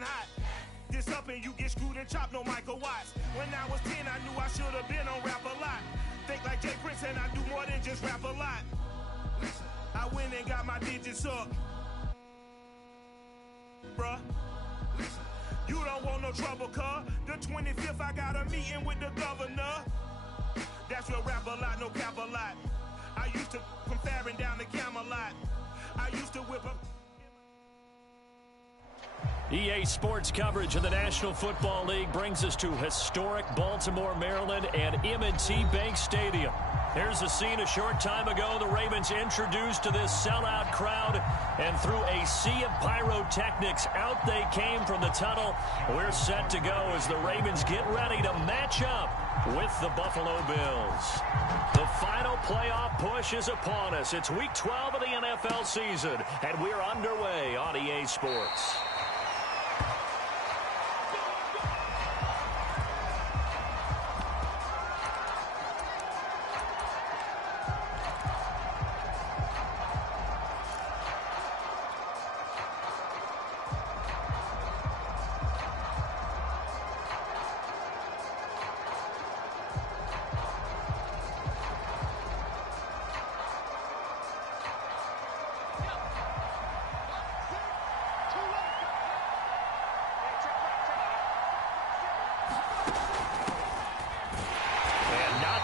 getting hot. This up and you get screwed and chopped, no Michael Watts. When I was 10, I knew I should have been on rap a lot. Think like Jay Prince and I do more than just rap a lot. I went and got my digits up, bruh. You don't want no trouble, cuz. The 25th, I got a meeting with the governor. That's real rap a lot, no cap a lot. I used to come faring down the Camelot. I used to whip up. EA Sports coverage of the National Football League brings us to historic Baltimore, Maryland, and M&T Bank Stadium. Here's the scene a short time ago. The Ravens introduced to this sellout crowd, and through a sea of pyrotechnics, out they came from the tunnel. We're set to go as the Ravens get ready to match up with the Buffalo Bills. The final playoff push is upon us. It's Week 12 of the NFL season, and we're underway on EA Sports.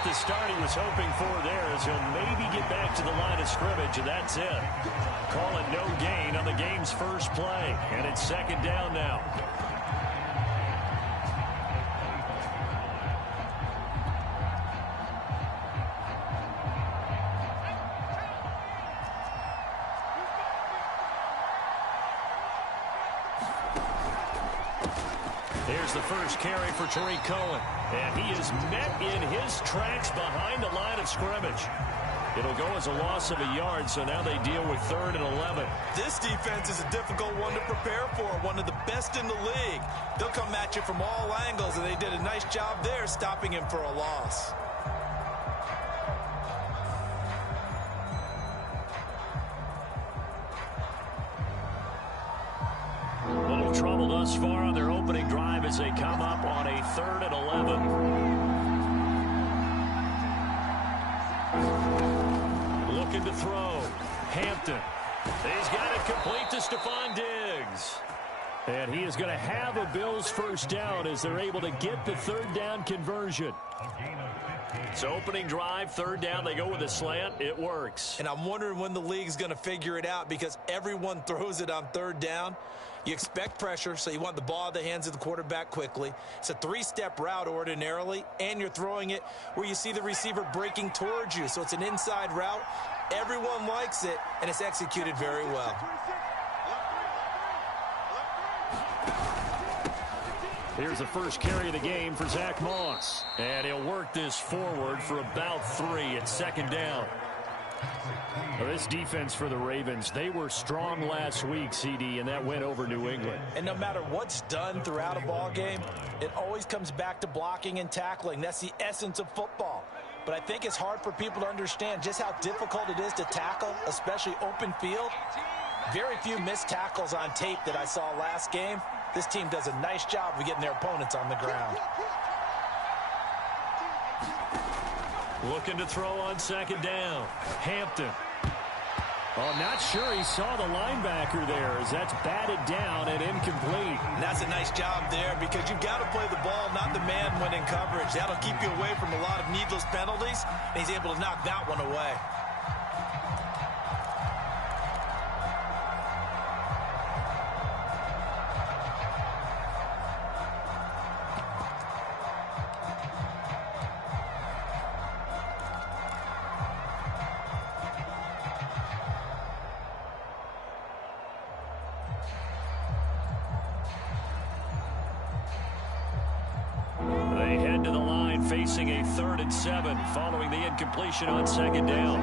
The start he was hoping for there as he'll maybe get back to the line of scrimmage, and that's it. Call it no gain on the game's first play, and it's second down now. Here's the first carry for Tariq Cohen. And he is met in his tracks behind the line of scrimmage. It'll go as a loss of a yard, so now they deal with 3rd and 11. This defense is a difficult one to prepare for, one of the best in the league. They'll come at you from all angles, and they did a nice job there stopping him for a loss. Little trouble thus far on their opening drive as they come up on a 3rd and 11. Looking to throw. Hampton. He's got it complete to Stephon Diggs. And he is going to have a Bills first down as they're able to get the 3rd down conversion. So opening drive, 3rd down, they go with a slant. It works. And I'm wondering when the league's going to figure it out because everyone throws it on 3rd down. You expect pressure, so you want the ball in the hands of the quarterback quickly. It's a 3-step route ordinarily, and you're throwing it where you see the receiver breaking towards you. So it's an inside route. Everyone likes it, and it's executed very well. Here's the first carry of the game for Zach Moss. And he'll work this forward for about 3 at 2nd down. Well, this defense for the Ravens, they were strong last week, CD, and that went over New England. And no matter what's done throughout a ball game, it always comes back to blocking and tackling. That's the essence of football. But I think it's hard for people to understand just how difficult it is to tackle, especially open field. Very few missed tackles on tape that I saw last game. This team does a nice job of getting their opponents on the ground. Looking to throw on 2nd down. Hampton. Oh, not sure he saw the linebacker there as that's batted down and incomplete. And that's a nice job there because you've got to play the ball, not the man when in coverage. That'll keep you away from a lot of needless penalties, and he's able to knock that one away. Facing a 3rd and 7 following the incompletion on 2nd down.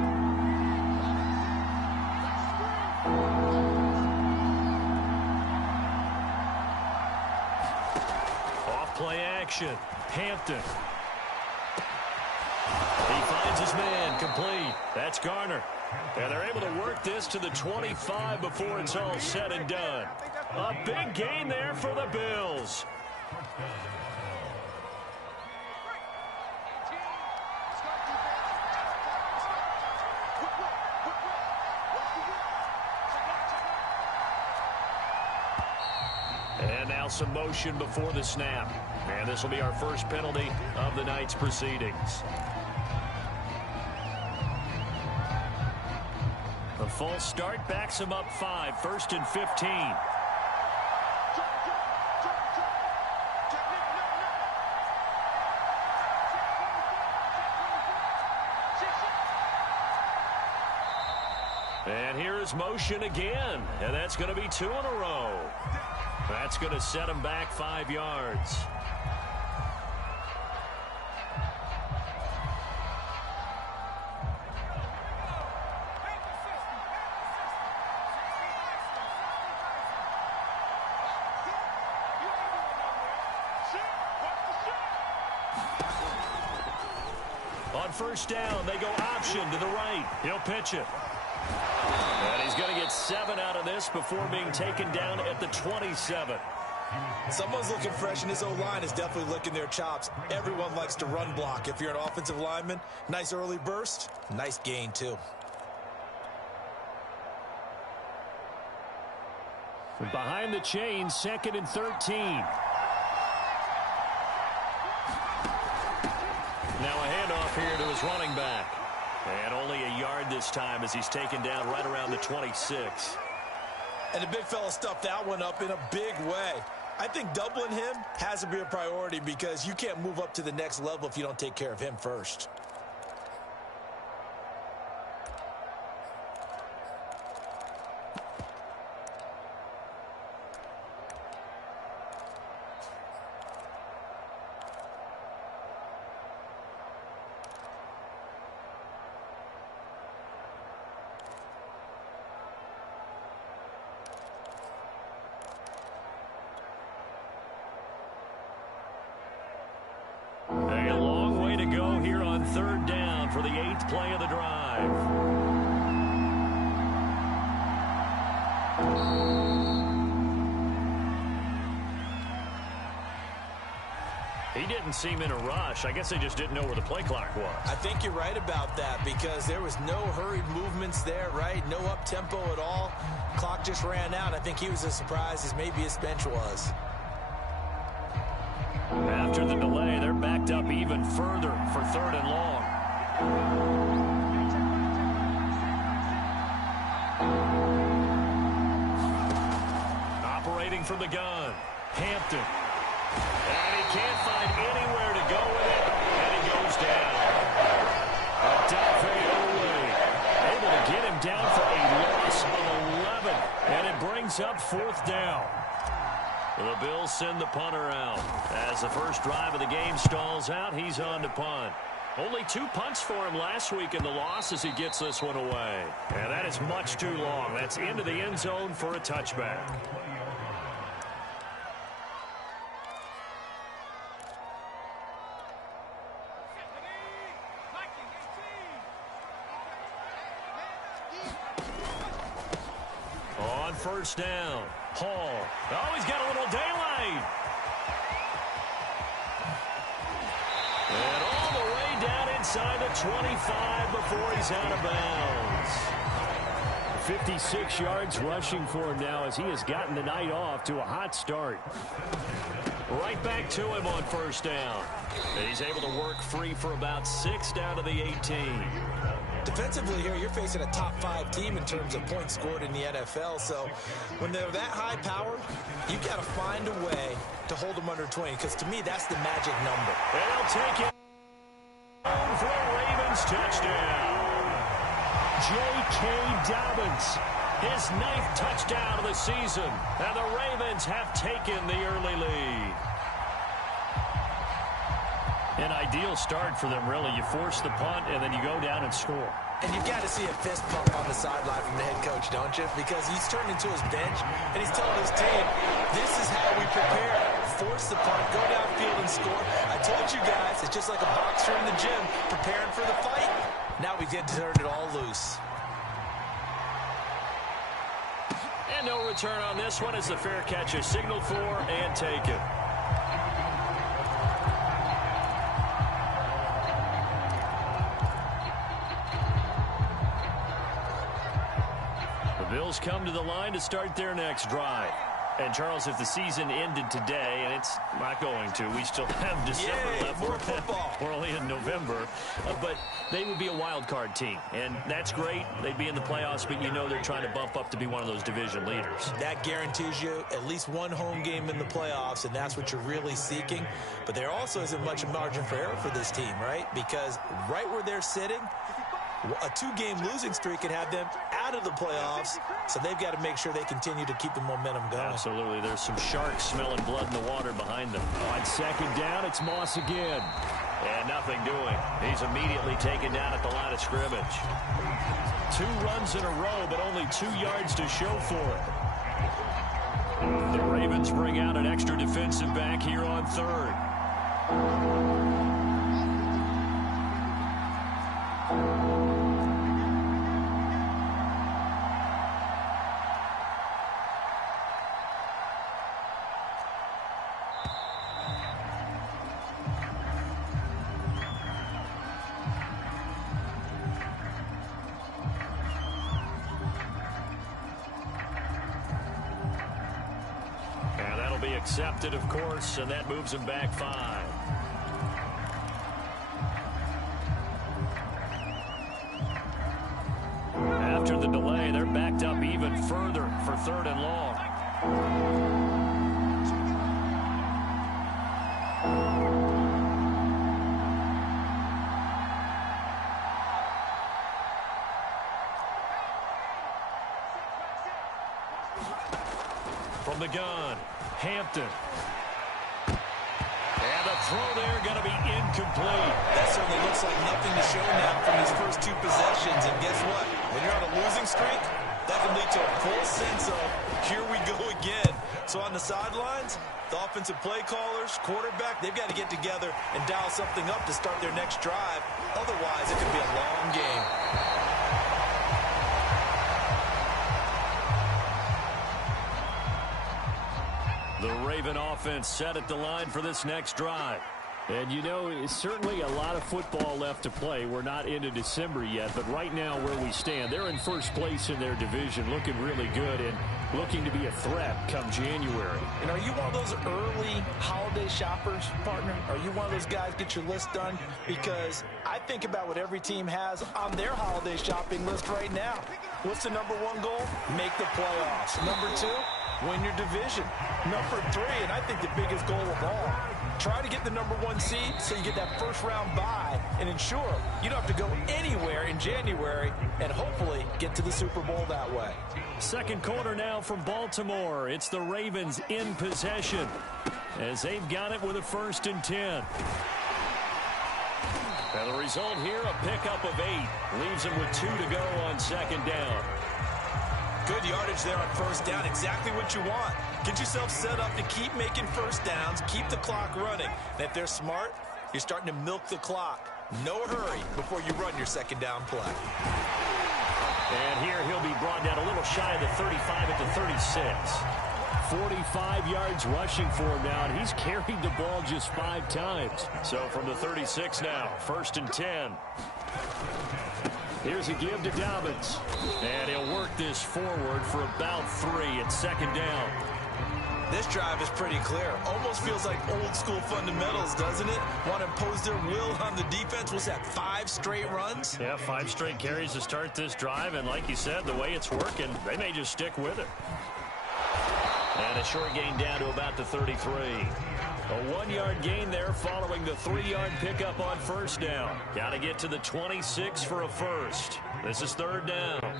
Off play action. Hampton. He finds his man, complete. That's Garner. And they're able to work this to the 25 before it's all said and done. A big gain there for the Bills. And now some motion before the snap. And this will be our first penalty of the night's proceedings. The false start backs him up 5, 1st and 15. And here's motion again, and that's going to be 2 in a row. That's going to set him back 5 yards. On first down, they go option to the right. He'll pitch it. And he's going to get 7 out of this before being taken down at the 27. Someone's looking fresh, and this O-line is definitely licking their chops. Everyone likes to run block. If you're an offensive lineman, nice early burst, nice gain too. Behind the chains, 2nd and 13. Now a handoff here to his running back. And only a yard this time as he's taken down right around the 26. And the big fella stuffed that one up in a big way. I think doubling him has to be a priority because you can't move up to the next level if you don't take care of him first. A long way to go here on 3rd down for the 8th play of the drive. He didn't seem in a rush. I guess they just didn't know where the play clock was. I think you're right about that because there was no hurried movements there, right? No up-tempo at all. Clock just ran out. I think he was as surprised as maybe his bench was. After the delay, they're backed up even further for 3rd and long. Operating from the gun, Hampton. And he can't find anywhere to go with it, and he goes down. Adafe Ole able to get him down for a loss of 11, and it brings up 4th down. The Bills send the punter out. As the first drive of the game stalls out, he's on to punt. Only 2 punts for him last week in the loss as he gets this one away. And that is much too long. That's into the end zone for a touchback. On first down, Hall. Oh, he's got a little daylight. And all the way down inside the 25 before he's out of bounds. 56 yards rushing for him now as he has gotten the night off to a hot start. Right back to him on first down. And he's able to work free for about 6 down to the 18. Defensively here, you're facing a top 5 team in terms of points scored in the NFL. So when they're that high powered, you got to find a way to hold them under 20, because to me, that's the magic number. And they'll take it for a Ravens touchdown. J.K. Dobbins, his 9th touchdown of the season, and the Ravens have taken the early lead. An ideal start for them, really. You force the punt, and then you go down and score. And you've got to see a fist pump on the sideline from the head coach, don't you? Because he's turned into his bench, and he's telling his team, this is how we prepare. Force the punt, go downfield and score. I told you guys, it's just like a boxer in the gym preparing for the fight. Now we get to turn it all loose. And no return on this one as the fair catch is signaled for and taken. The Bills come to the line to start their next drive. And, Charles, if the season ended today, and it's not going to, we still have December left. More football. We're only in November. But they would be a wild card team, and that's great. They'd be in the playoffs, but you know they're trying to bump up to be one of those division leaders. That guarantees you at least one home game in the playoffs, and that's what you're really seeking. But there also isn't much margin for error for this team, right? Because right where they're sitting, a two-game losing streak could have them out of the playoffs, so they've got to make sure they continue to keep the momentum going. Absolutely. There's some sharks smelling blood in the water behind them. On second down, it's Moss again. And nothing doing. He's immediately taken down at the line of scrimmage. 2 runs in a row, but only 2 yards to show for it. The Ravens bring out an extra defensive back here on third. Accepted, of course, and that moves him back 5. After the delay, they're backed up even further for 3rd and long. From the gun, Hampton. And the throw there going to be incomplete. That certainly looks like nothing to show now from his first 2 possessions. And guess what? When you're on a losing streak, that can lead to a full sense of, here we go again. So on the sidelines, the offensive play callers, quarterback, they've got to get together and dial something up to start their next drive. Otherwise, it could be a long game. The Raven offense set at the line for this next drive. And, you know, it's certainly a lot of football left to play. We're not into December yet, but right now where we stand, they're in first place in their division, looking really good and looking to be a threat come January. And are you one of those early holiday shoppers, partner? Are you one of those guys get your list done? Because I think about what every team has on their holiday shopping list right now. What's the #1 goal? Make the playoffs. #2, win your division. #3, and I think the biggest goal of all, try to get the #1 seed so you get that first-round bye and ensure you don't have to go anywhere in January and hopefully get to the Super Bowl that way. Second quarter now from Baltimore. It's the Ravens in possession as they've got it with a 1st and 10. And the result here, a pickup of 8. Leaves them with 2 to go on second down. Good yardage there on 1st down. Exactly what you want. Get yourself set up to keep making 1st downs, keep the clock running. And if they're smart, you're starting to milk the clock. No hurry before you run your 2nd down play. And here he'll be brought down a little shy of the 35 at the 36. 45 yards rushing for him now, and he's carried the ball just 5 times. So from the 36 now, 1st and 10. Here's a give to Dobbins. And he'll work this forward for about 3 at 2nd down. This drive is pretty clear. Almost feels like old school fundamentals, doesn't it? Want to impose their will on the defense. What's that, 5 straight runs? Yeah, 5 straight carries to start this drive. And like you said, the way it's working, they may just stick with it. And a short gain down to about the 33. A 1-yard gain there following the 3-yard pickup on 1st down. Got to get to the 26 for a 1st. This is 3rd down.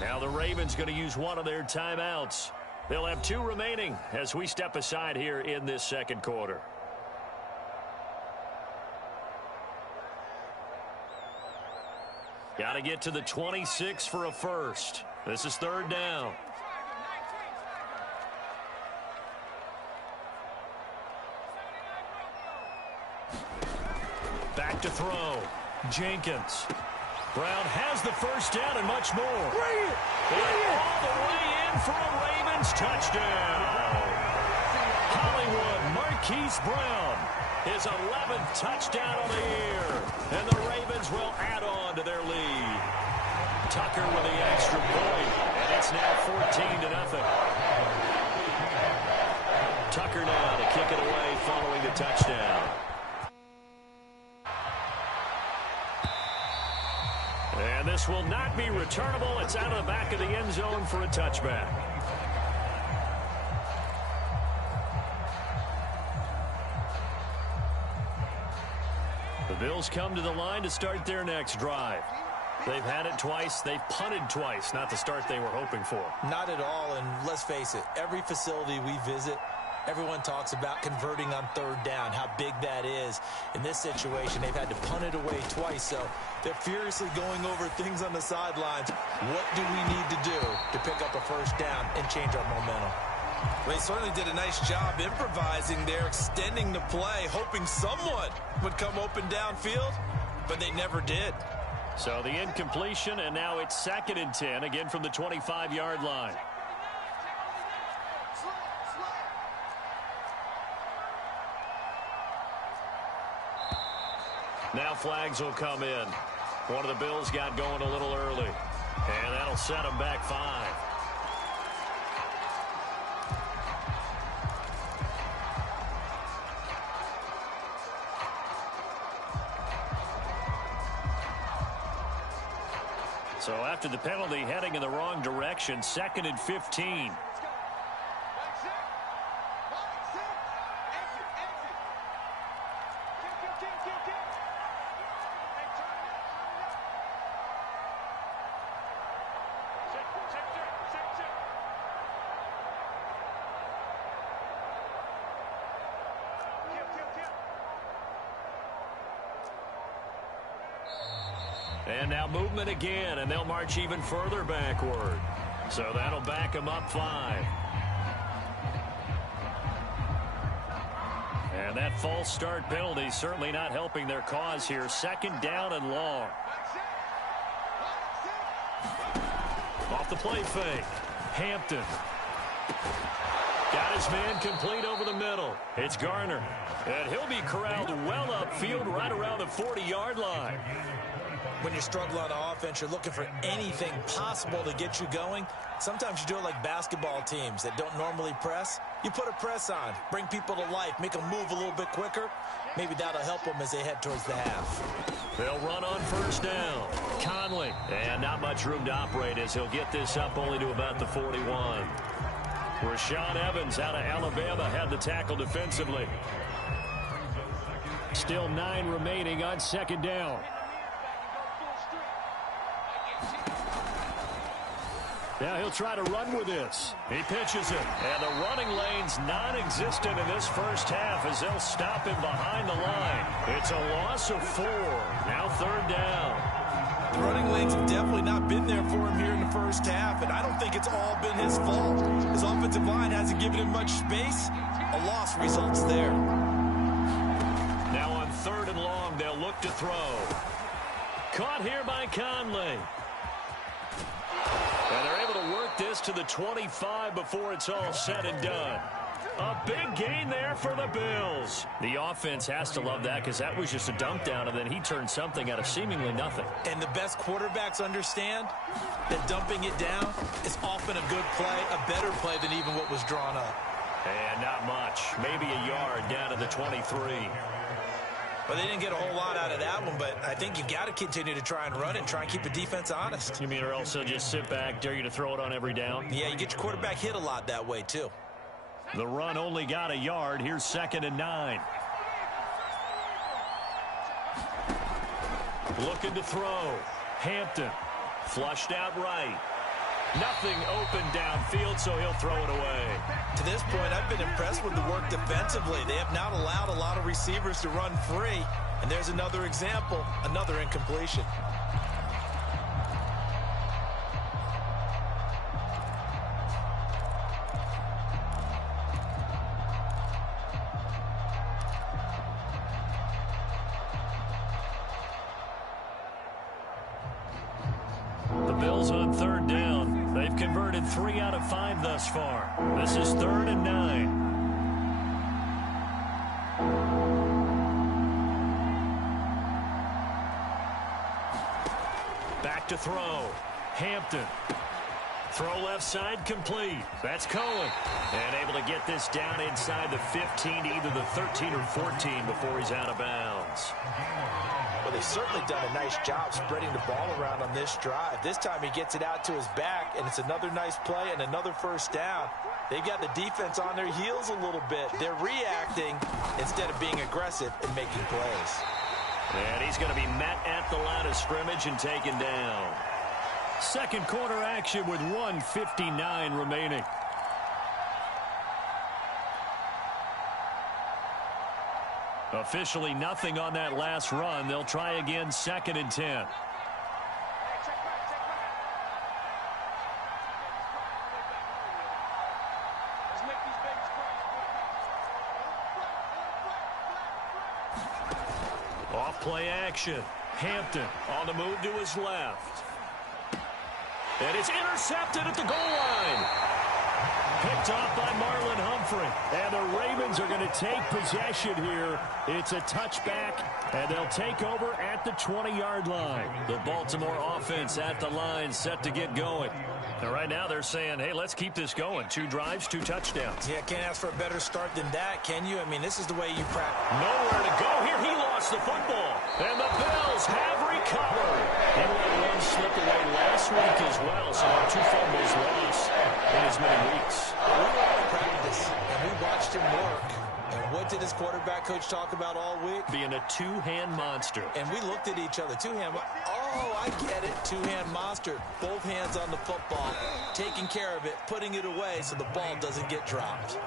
Now the Ravens going to use one of their timeouts. They'll have 2 remaining as we step aside here in this second quarter. Got to get to the 26 for a 1st. This is 3rd down. Back to throw. Jenkins. Brown has the first down and much more. All the way in for a Ravens touchdown. Hollywood Marquise Brown, his 11th touchdown of the year. And the Ravens will add on to their lead. Tucker with the extra point. And it's now 14-0. Tucker now to kick it away following the touchdown. And this will not be returnable. It's out of the back of the end zone for a touchback. The Bills come to the line to start their next drive. They've had it twice. They've punted twice. Not the start they were hoping for. Not at all, and let's face it, every facility we visit, everyone talks about converting on third down, how big that is. In this situation, they've had to punt it away twice, so they're furiously going over things on the sidelines. What do we need to do to pick up a first down and change our momentum? Well, they certainly did a nice job improvising there, extending the play, hoping someone would come open downfield, but they never did. So the incompletion, and now it's 2nd and 10, again from the 25-yard line. Now flags will come in. One of the Bills got going a little early, and that'll set them back 5. So after the penalty, heading in the wrong direction, 2nd and 15. And now movement again, and they'll march even further backward. So that'll back them up 5. And that false start penalty certainly not helping their cause here. 2nd down and long. Off the play fake. Hampton. Got his man complete over the middle. It's Garner. And he'll be corralled well upfield right around the 40-yard line. When you struggle on offense, you're looking for anything possible to get you going. Sometimes you do it like basketball teams that don't normally press. You put a press on, bring people to life, make them move a little bit quicker. Maybe that'll help them as they head towards the half. They'll run on first down. Conley. And not much room to operate as he'll get this up only to about the 41. Rashaan Evans out of Alabama had the tackle defensively. Still 9 remaining on 2nd down. Now he'll try to run with this. He pitches it. And the running lane's non-existent in this first half as they'll stop him behind the line. It's a loss of 4. Now 3rd down. The running lanes have definitely not been there for him here in the first half, and I don't think it's all been his fault. His offensive line hasn't given him much space. A loss results there. Now on 3rd and long, they'll look to throw. Caught here by Conley. And they're able to work this to the 25 before it's all said and done. A big gain there for the Bills. The offense has to love that because that was just a dump down, and then he turned something out of seemingly nothing. And the best quarterbacks understand that dumping it down is often a good play, a better play than even what was drawn up. And not much. Maybe a yard down to the 23. Well, they didn't get a whole lot out of that one, but I think you've got to continue to try and run it and try and keep the defense honest. You mean or else they'll just sit back, dare you to throw it on every down? Yeah, you get your quarterback hit a lot that way, too. The run only got a yard. Here's 2nd and 9. Looking to throw. Hampton. Flushed out right. Nothing open downfield, so he'll throw it away. To this point, I've been impressed with the work defensively. They have not allowed a lot of receivers to run free. And there's another example, another incompletion. Bills on third down. They've converted 3 out of 5 thus far. This is 3rd and 9. Back to throw. Hampton. Throw left side complete. That's Cohen. And able to get this down inside the 15 to either the 13 or 14 before he's out of bounds. Well, they've certainly done a nice job spreading the ball around on this drive. This time he gets it out to his back, and it's another nice play and another first down. They've got the defense on their heels a little bit. They're reacting instead of being aggressive and making plays. And he's going to be met at the line of scrimmage and taken down. Second quarter action with 1:59 remaining. Officially nothing on that last run. They'll try again 2nd and 10. Off play action. Hampton on the move to his left. And it's intercepted at the goal line. Picked off by Marlon Humphrey. And the Ravens are going to take possession here. It's a touchback, and they'll take over at the 20-yard line. The Baltimore offense at the line set to get going. And right now they're saying, hey, let's keep this going. 2 drives, 2 touchdowns. Yeah, can't ask for a better start than that, can you? I mean, this is the way you practice. Nowhere to go here. He lost the football. And the Bills have recovered. He let one slip away last week as well, so 2 fumbles lost in as many weeks. We were out of practice, and we watched him work. And what did his quarterback coach talk about all week? Being a 2-hand monster. And we looked at each other. 2-hand. Oh, I get it. 2-hand monster. Both hands on the football, taking care of it, putting it away so the ball doesn't get dropped.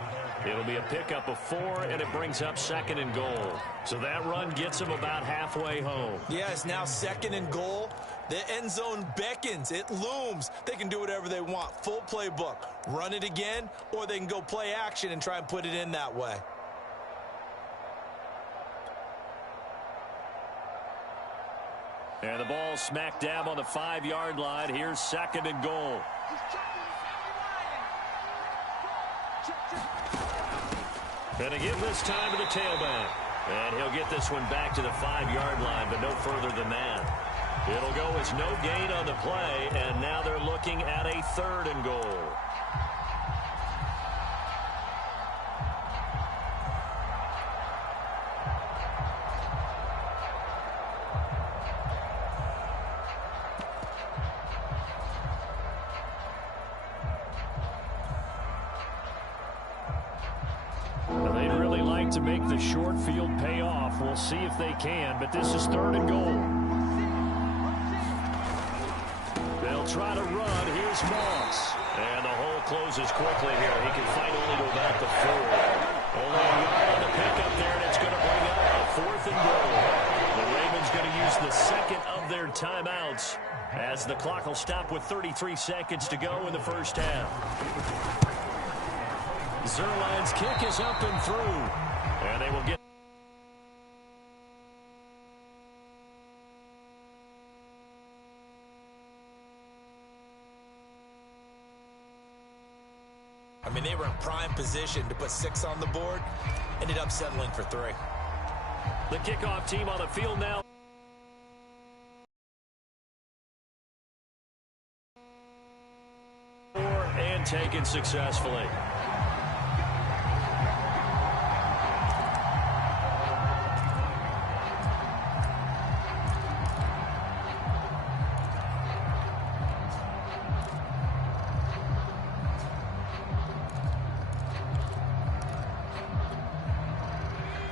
It'll be a pickup of 4, and it brings up 2nd and goal. So that run gets him about halfway home. Yeah, it's now 2nd and goal. The end zone beckons. It looms. They can do whatever they want. Full playbook. Run it again, or they can go play action and try and put it in that way. And the ball smack dab on the 5-yard line. Here's 2nd and goal. And again this time to the tailback. And he'll get this one back to the 5-yard line, but no further than that. It'll go as no gain on the play, and now they're looking at a 3rd and goal. They'd really like to make the short field pay off. We'll see if they can, but this is 3rd and goal. They'll try to run. Here's Moss. And the hole closes quickly here. He can fight only to about the 4. Only a yard on the pickup there, and it's going to bring up a 4th and goal. The Ravens going to use the 2nd of their timeouts as the clock will stop with 33 seconds to go in the first half. Zerline's kick is up and through. And they will get... I mean, they were in prime position to put 6 on the board. Ended up settling for 3. The kickoff team on the field now. And taken successfully.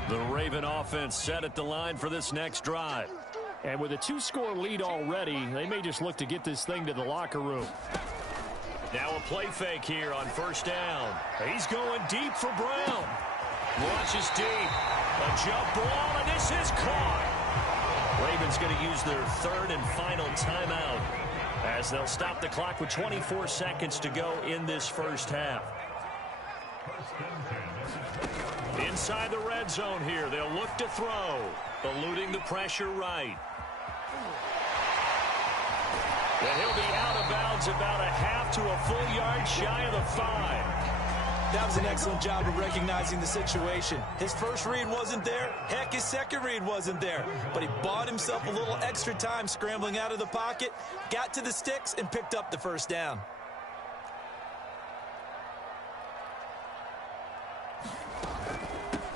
The Raven offense set at the line for this next drive. And with a 2-score lead already, they may just look to get this thing to the locker room. Now a play fake here on 1st down. He's going deep for Brown. Launches deep. A jump ball, and this is caught. Ravens going to use their 3rd and final timeout as they'll stop the clock with 24 seconds to go in this first half. Inside the red zone here, they'll look to throw. Eluding the pressure right. And he'll be out of bounds about a half to a full yard shy of the 5. That was an excellent job of recognizing the situation. His first read wasn't there. Heck, his second read wasn't there. But he bought himself a little extra time scrambling out of the pocket, got to the sticks, and picked up the first down.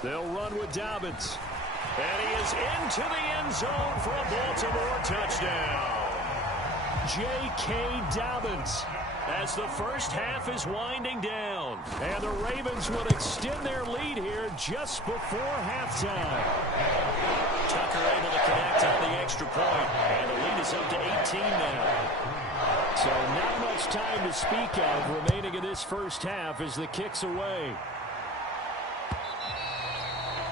They'll run with Dobbins. And he is into the end zone for a Baltimore touchdown. J.K. Dobbins, as the first half is winding down. And the Ravens will extend their lead here just before halftime. Tucker able to connect on the extra point. And the lead is up to 18 now. So not much time to speak of remaining in this first half as the kick's away.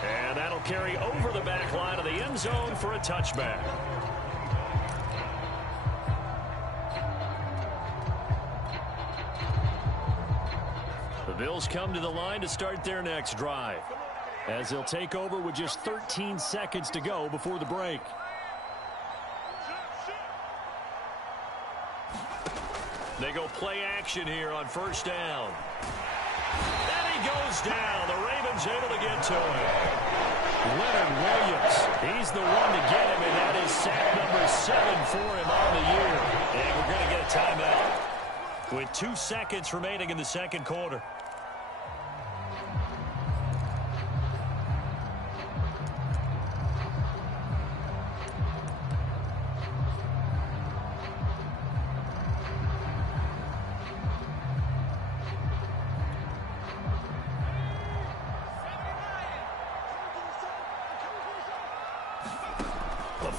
And that'll carry over the back line of the end zone for a touchback. The Bills come to the line to start their next drive, as they'll take over with just 13 seconds to go before the break. They go play action here on first down. And he goes down. The Ravens able to get to him. Leonard Williams, he's the one to get him, and that is sack number 7 for him on the year. And we're going to get a timeout with 2 seconds remaining in the second quarter.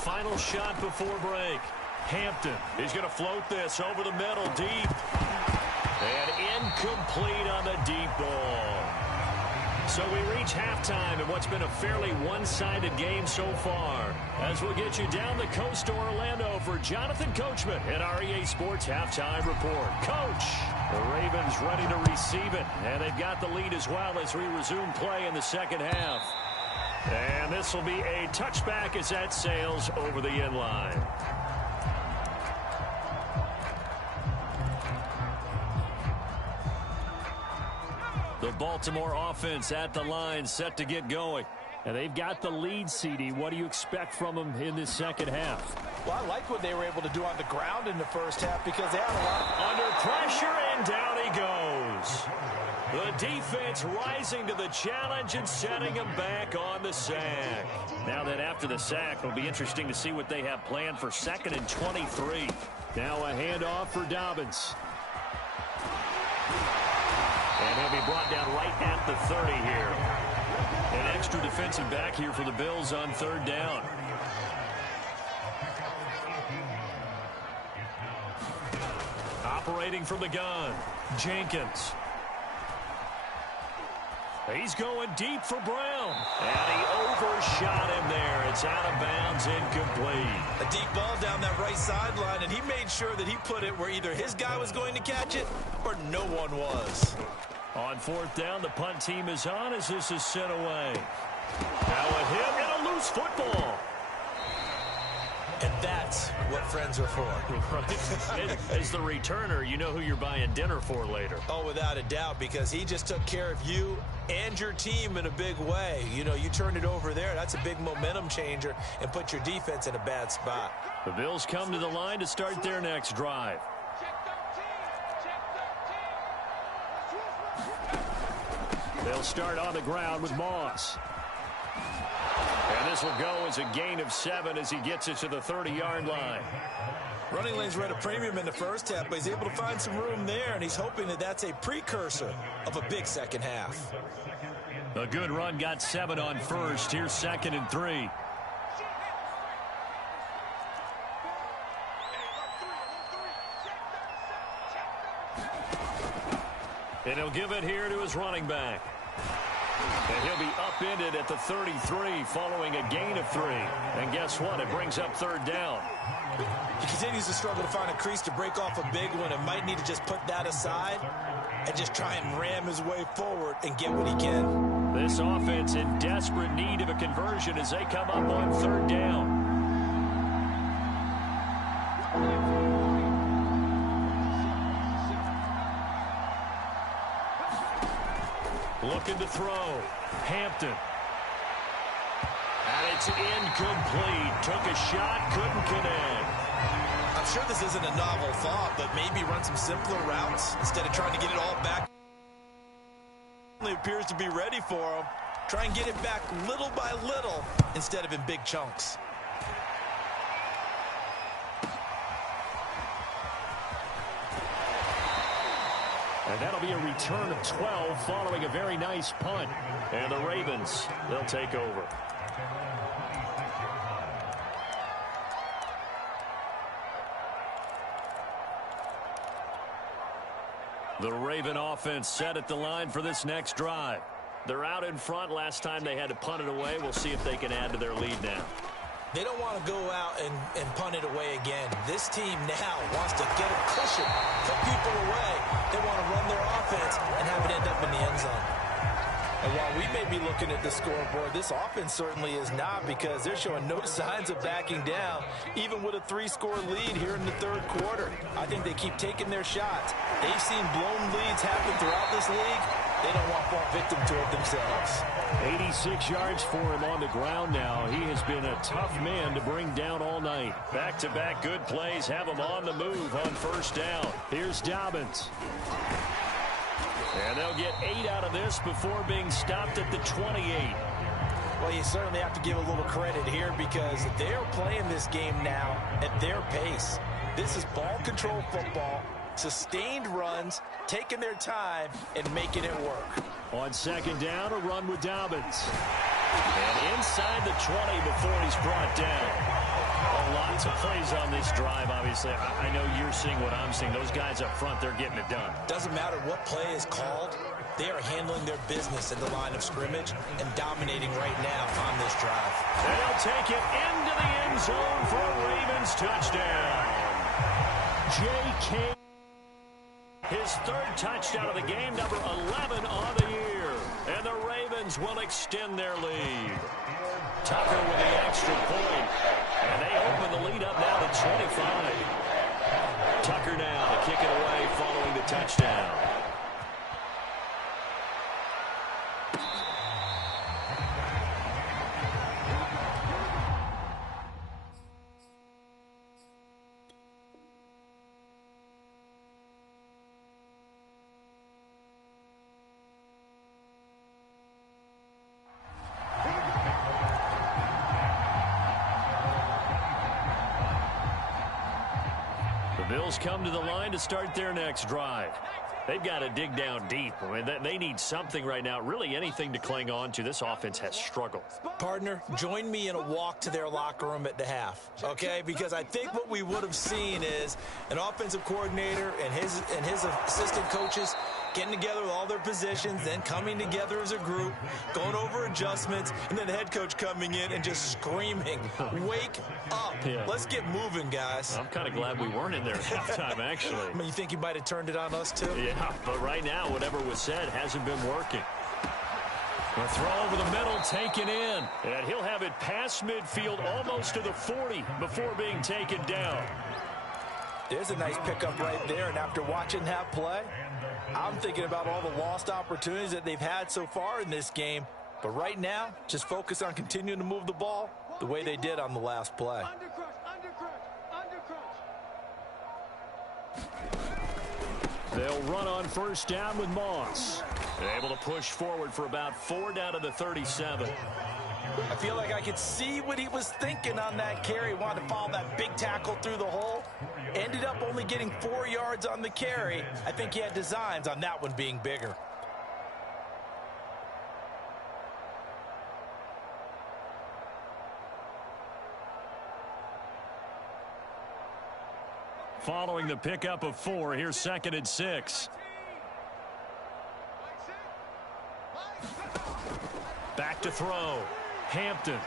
Final shot before break. Hampton is going to float this over the middle deep. And incomplete on the deep ball. So we reach halftime in what's been a fairly one-sided game so far. As we'll get you down the coast to Orlando for Jonathan Coachman at our EA Sports Halftime Report. Coach, the Ravens ready to receive it. And they've got the lead as well as we resume play in the second half. And this will be a touchback as that sails over the end line. The Baltimore offense at the line, set to get going. And they've got the lead, CD. What do you expect from them in this second half? Well, I like what they were able to do on the ground in the first half because they had a lot. Under pressure, and down he goes. The defense rising to the challenge and setting him back on the sack. Now that after the sack, it'll be interesting to see what they have planned for 2nd and 23. Now a handoff for Dobbins. And he'll be brought down right at the 30 here. An extra defensive back here for the Bills on 3rd down. Operating from the gun, Jenkins. He's going deep for Brown. And he overshot him there. It's out of bounds, incomplete. A deep ball down that right sideline, and he made sure that he put it where either his guy was going to catch it or no one was. On 4th down, the punt team is on as this is sent away. Now a hit and a loose football. And that's what friends are for. As the returner, you know who you're buying dinner for later. Oh, without a doubt, because he just took care of you and your team in a big way. You know, you turned it over there. That's a big momentum changer and put your defense in a bad spot. The Bills come to the line to start their next drive. They'll start on the ground with Moss. And this will go as a gain of 7 as he gets it to the 30-yard line. Running lanes were at a premium in the first half, but he's able to find some room there, and he's hoping that that's a precursor of a big second half. A good run got 7 on first. Here's 2nd and 3. And he'll give it here to his running back. And he'll be upended at the 33 following a gain of 3. And guess what? It brings up 3rd down. He continues to struggle to find a crease to break off a big one and might need to just put that aside and just try and ram his way forward and get what he can. This offense in desperate need of a conversion as they come up on 3rd down. looking to throw. Hampton. And it's incomplete. Took a shot, couldn't connect. I'm sure this isn't a novel thought, but maybe run some simpler routes instead of trying to get it all back. It appears to be ready for him. Try and get it back little by little instead of in big chunks. And that'll be a return of 12 following a very nice punt. And the Ravens, they'll take over. The Raven offense set at the line for this next drive. They're out in front. Last time they had to punt it away. We'll see if they can add to their lead now. They don't want to go out and punt it away again. This team now wants to get a cushion, put people away. They want to run their offense and have it end up in the end zone. And while we may be looking at the scoreboard, this offense certainly is not, because they're showing no signs of backing down, even with a 3-score lead here in the third quarter. I think they keep taking their shots. They've seen blown leads happen throughout this league. They don't want to fall victim to it themselves. 86 yards for him on the ground now. He has been a tough man to bring down all night. Back-to-back good plays have him on the move on first down. Here's Dobbins. And they'll get 8 out of this before being stopped at the 28. Well, you certainly have to give a little credit here, because they're playing this game now at their pace. This is ball control football, sustained runs, taking their time and making it work. On second down, a run with Dobbins. And inside the 20 before he's brought down. Lots of plays on this drive, obviously. I know you're seeing what I'm seeing. Those guys up front, they're getting it done. Doesn't matter what play is called. They are handling their business at the line of scrimmage and dominating right now on this drive. And they'll take it into the end zone for a Ravens touchdown. J.K. His third touchdown of the game, number 11 on the year. And the Ravens will extend their lead. Tucker with the extra point. And they open the lead up now to 25. Tucker now to kick it away following the touchdown. Bills come to the line to start their next drive. They've got to dig down deep. I mean, they need something right now, really anything to cling on to. This offense has struggled. Partner, join me in a walk to their locker room at the half, okay? Because I think what we would have seen is an offensive coordinator and his assistant coaches getting together with all their positions, then coming together as a group, going over adjustments, and then the head coach coming in and just screaming, wake up. Yeah. Let's get moving, guys. I'm kind of glad we weren't in there at halftime, actually. I mean, you think he might have turned it on us, too? Yeah, but right now, whatever was said hasn't been working. A throw over the middle, taken in. And he'll have it past midfield, almost to the 40, before being taken down. There's a nice pickup right there, and after watching that play, I'm thinking about all the lost opportunities that they've had so far in this game. But right now, just focus on continuing to move the ball the way they did on the last play. They'll run on first down with Moss. They're able to push forward for about 4 down to the 37. I feel like I could see what he was thinking on that carry. Wanted to follow that big tackle through the hole. Ended up only getting 4 yards on the carry. I think he had designs on that one being bigger. Following the pickup of 4, here's 2nd and 6. Back to throw. Hampton.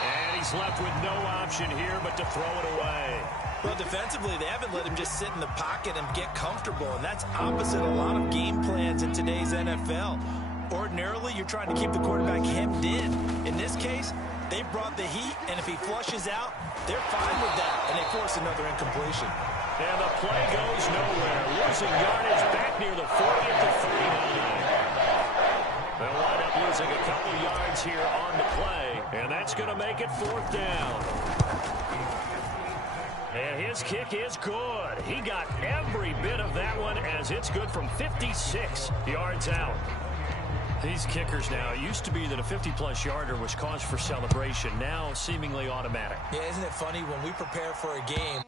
And he's left with no option here but to throw it away. Well, defensively, they haven't let him just sit in the pocket and get comfortable, and that's opposite a lot of game plans in today's NFL. Ordinarily, you're trying to keep the quarterback hemmed in. In this case, they brought the heat, and if he flushes out, they're fine with that, and they force another incompletion. And the play goes nowhere. Losing yardage back near the 40 at the 39. losing a couple yards here on the play, and that's going to make it 4th down. And his kick is good. He got every bit of that one as it's good from 56 yards out. These kickers now, it used to be that a 50-plus yarder was cause for celebration. Now seemingly automatic. Yeah, isn't it funny when we prepare for a game,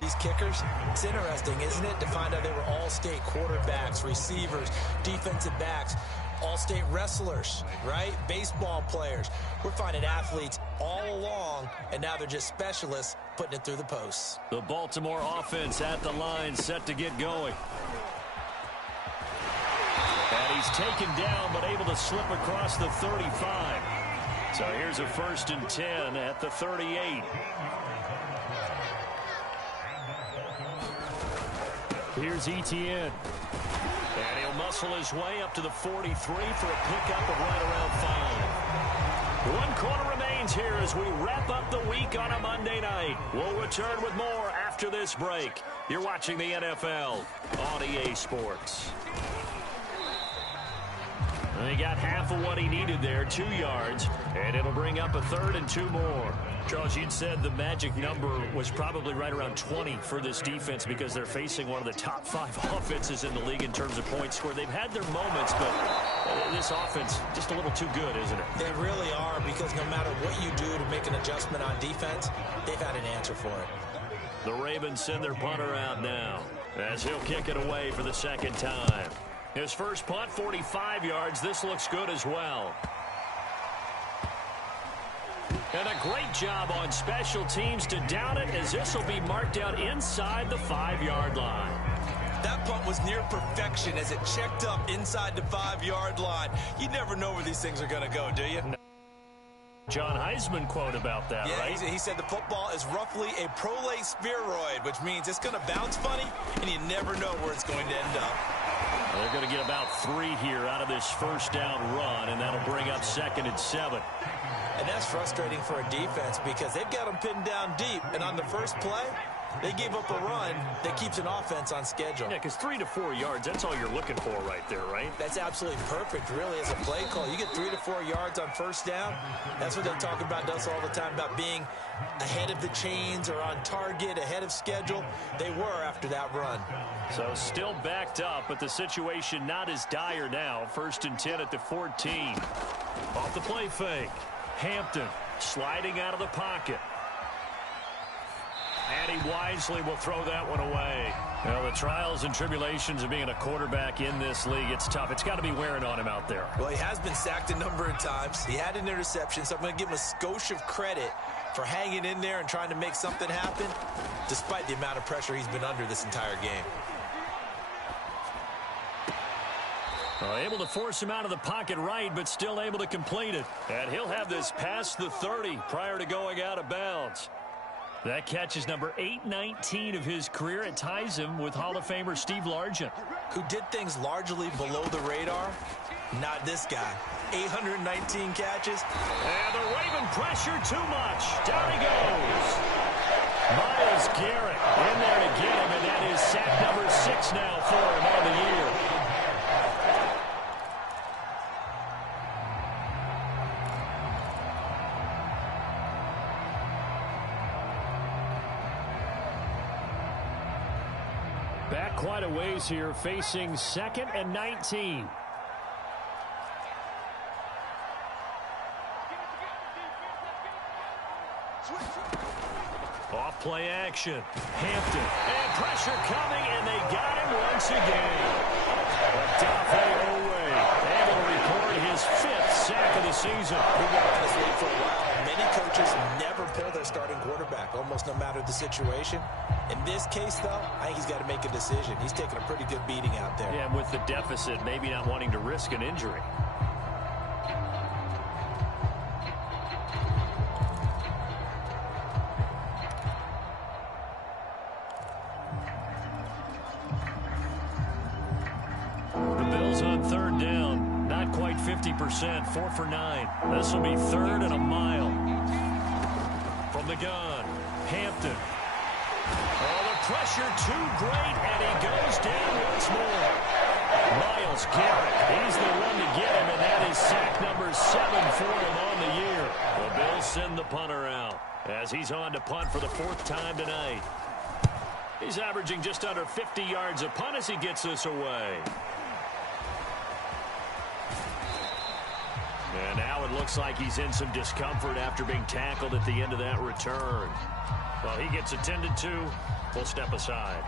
these kickers, it's interesting, isn't it, to find out they were all-state quarterbacks, receivers, defensive backs, all-state wrestlers, right? Baseball players. We're finding athletes all along, and now they're just specialists putting it through the posts. The Baltimore offense at the line, set to get going. And he's taken down, but able to slip across the 35. So here's a 1st and 10 at the 38. Here's Etienne. And he'll muscle his way up to the 43 for a pickup of right around 5. 1 quarter remains here as we wrap up the week on a Monday night. We'll return with more after this break. You're watching the NFL on EA Sports. He got half of what he needed there, 2 yards, and it'll bring up a 3rd and 2 more. Charles, you'd said the magic number was probably right around 20 for this defense because they're facing one of the top 5 offenses in the league in terms of points scored. They've had their moments, but this offense just a little too good, isn't it? They really are, because no matter what you do to make an adjustment on defense, they've had an answer for it. The Ravens send their punter out now as he'll kick it away for the 2nd time. His first punt, 45 yards. This looks good as well. And a great job on special teams to down it, as this will be marked out inside the 5-yard line. That punt was near perfection as it checked up inside the 5-yard line. You never know where these things are going to go, do you? John Heisman quote about that, yeah, right? He said the football is roughly a prolate spheroid, which means it's going to bounce funny, and you never know where it's going to end up. Well, they're going to get about 3 here out of this 1st down run, and that'll bring up 2nd and 7. And that's frustrating for a defense because they've got them pinned down deep, and on the first play, they gave up a run that keeps an offense on schedule. Yeah, because 3 to 4 yards, that's all you're looking for right there, right? That's absolutely perfect, really, as a play call. You get 3 to 4 yards on 1st down. That's what they talk about us all the time, about being ahead of the chains or on target, ahead of schedule. They were after that run. So still backed up, but the situation not as dire now. 1st and 10 at the 14. Off the play fake. Hampton sliding out of the pocket. And he wisely will throw that one away. Well, the trials and tribulations of being a quarterback in this league, it's tough. It's got to be wearing on him out there. Well, he has been sacked a number of times. He had an interception, so I'm going to give him a skosh of credit for hanging in there and trying to make something happen, despite the amount of pressure he's been under this entire game. Well, able to force him out of the pocket right, but still able to complete it. And he'll have this past the 30 prior to going out of bounds. That catch is number 819 of his career. It ties him with Hall of Famer Steve Largent, who did things largely below the radar. Not this guy. 819 catches. And the Raven pressure too much. Down he goes. Myles Garrett in there to get him, and that is sack number 6 now for him on the year. Back quite a ways here, facing 2nd and 19. Off play action. Hampton. And pressure coming, and they got him once again. Odafe Oweh able to record his 5th sack of the season. We've been in this league for a while. Many coaches never pull their starting quarterback, almost no matter the situation. In this case, though, I think he's got to make a decision. He's taking a pretty good beating out there. Yeah, and with the deficit, maybe not wanting to risk an injury. The Bills on 3rd down. Not quite 50%. 4 for 9. This will be 3rd and a mile. From the gun, Hampton. Oh, the pressure too great, and he goes down once more. Myles Garrett, he's the one to get him, and that is number 7 for him on the year. The Bills send the punter out as he's on to punt for the 4th time tonight. He's averaging just under 50 yards a punt as he gets this away. And now it looks like he's in some discomfort after being tackled at the end of that return. Well, he gets attended to. We'll step aside.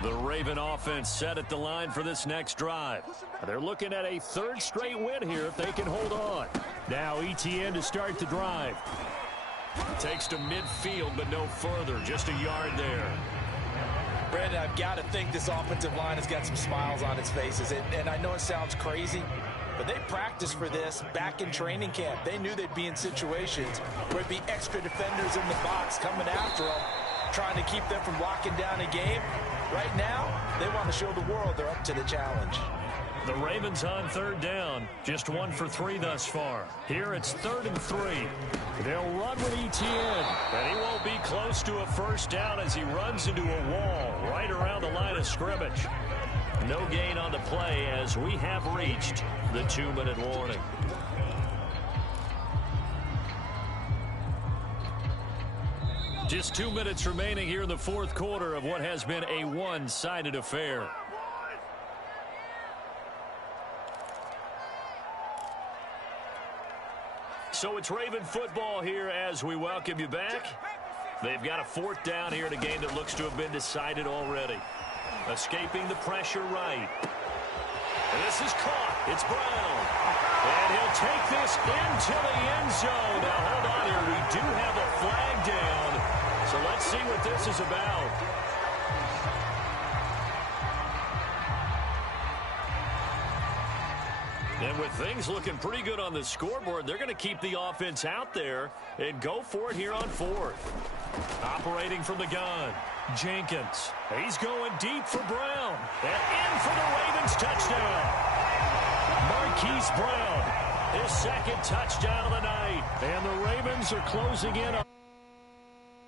The Raven offense set at the line for this next drive. They're looking at a 3rd straight win here if they can hold on. Now Etienne to start the drive. Takes to midfield, but no further. Just a yard there. Brandon, I've got to think this offensive line has got some smiles on its faces. And I know it sounds crazy, but they practiced for this back in training camp. They knew they'd be in situations where there'd be extra defenders in the box coming after them, trying to keep them from locking down a game. Right now, they want to show the world they're up to the challenge. The Ravens on 3rd down. Just 1 for 3 thus far. Here it's 3rd and 3. They'll run with Etienne. And he won't be close to a 1st down as he runs into a wall right around the line of scrimmage. No gain on the play as we have reached the 2-minute warning. Just 2 minutes remaining here in the 4th quarter of what has been a one-sided affair. So it's Raven football here as we welcome you back. They've got a 4th down here in a game that looks to have been decided already. Escaping the pressure right. And this is caught. It's Brown. And he'll take this into the end zone. Now, hold on here. We do have a flag down. So let's see what this is about. And with things looking pretty good on the scoreboard, they're going to keep the offense out there and go for it here on 4th. Operating from the gun, Jenkins. He's going deep for Brown. And in for the Ravens touchdown. Marquise Brown, his 2nd touchdown of the night. And the Ravens are closing in on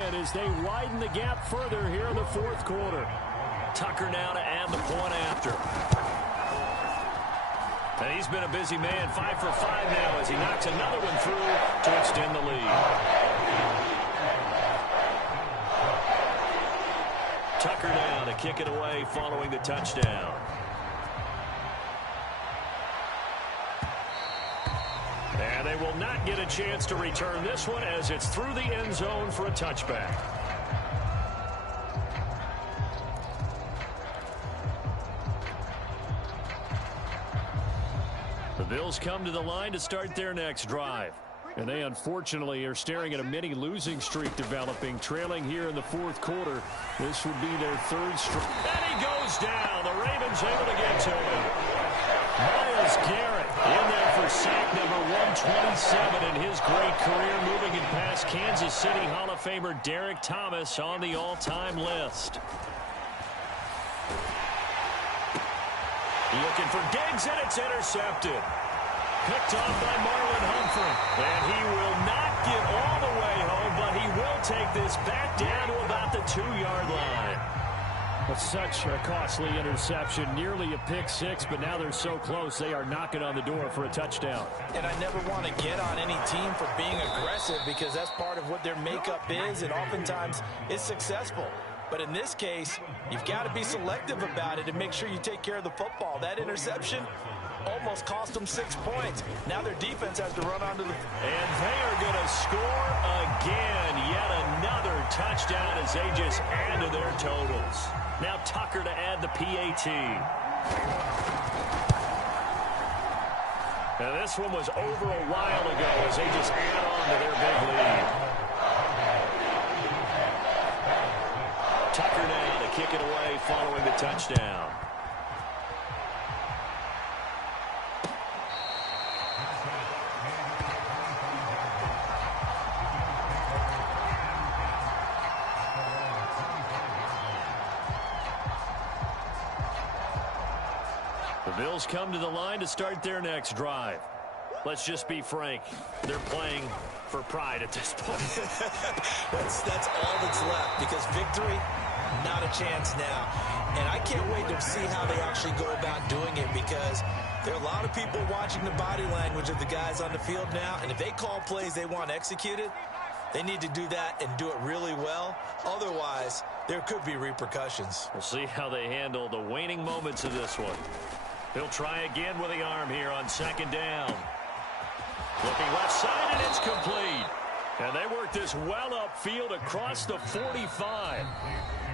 as they widen the gap further here in the 4th quarter. Tucker now to add the point after. And he's been a busy man, 5 for 5 now as he knocks another one through to extend the lead. Tucker down to kick it away following the touchdown. And they will not get a chance to return this one as it's through the end zone for a touchback. The Bills come to the line to start their next drive. And they unfortunately are staring at a mini losing streak developing, trailing here in the 4th quarter. This would be their 3rd straight. And he goes down. The Ravens able to get to him. Myles Garrett in there for sack number 127 in his great career, moving it past Kansas City Hall of Famer Derek Thomas on the all-time list. Looking for Diggs, and it's intercepted. Picked off by Marlon Humphrey. And he will not get all the way home, but he will take this back down to about the 2-yard line. That's such a costly interception, nearly a pick 6, but now they're so close they are knocking on the door for a touchdown. And I never want to get on any team for being aggressive because that's part of what their makeup is, and oftentimes it's successful. But in this case, you've got to be selective about it and make sure you take care of the football. That interception almost cost them 6 points. Now their defense has to run onto the... And they are going to score again. Yet another touchdown as they just add to their totals. Now Tucker to add the PAT. Now this one was over a while ago as they just add on to their big lead. Tucker now to kick it away following the touchdown. The Bills come to the line to start their next drive. Let's just be frank. They're playing for pride at this point. that's all that's left, because victory, Not a chance now. And I can't wait to see how they actually go about doing it, because there are a lot of people watching the body language of the guys on the field now, and if they call plays they want executed, they need to do that and do it really well. Otherwise, there could be repercussions. We'll see how they handle the waning moments of this one. He'll try again with the arm here on second down. Looking left side, and it's complete. And they work this well upfield across the 45.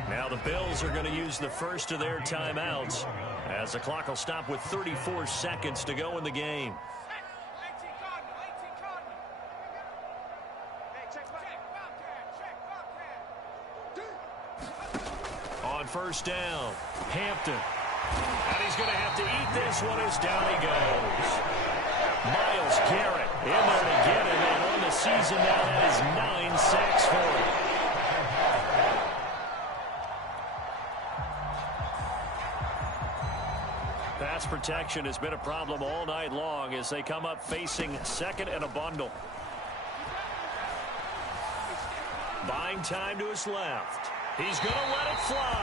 Now the Bills are going to use the first of their timeouts, as the clock will stop with 34 seconds to go in the game. On first down, Hampton. And he's going to have to eat this one as down he goes. Myles Garrett in there to get him, and on the season now, that is 9 sacks for him. Pass protection has been a problem all night long as they come up facing second and a bundle. Buying time to his left. He's going to let it fly.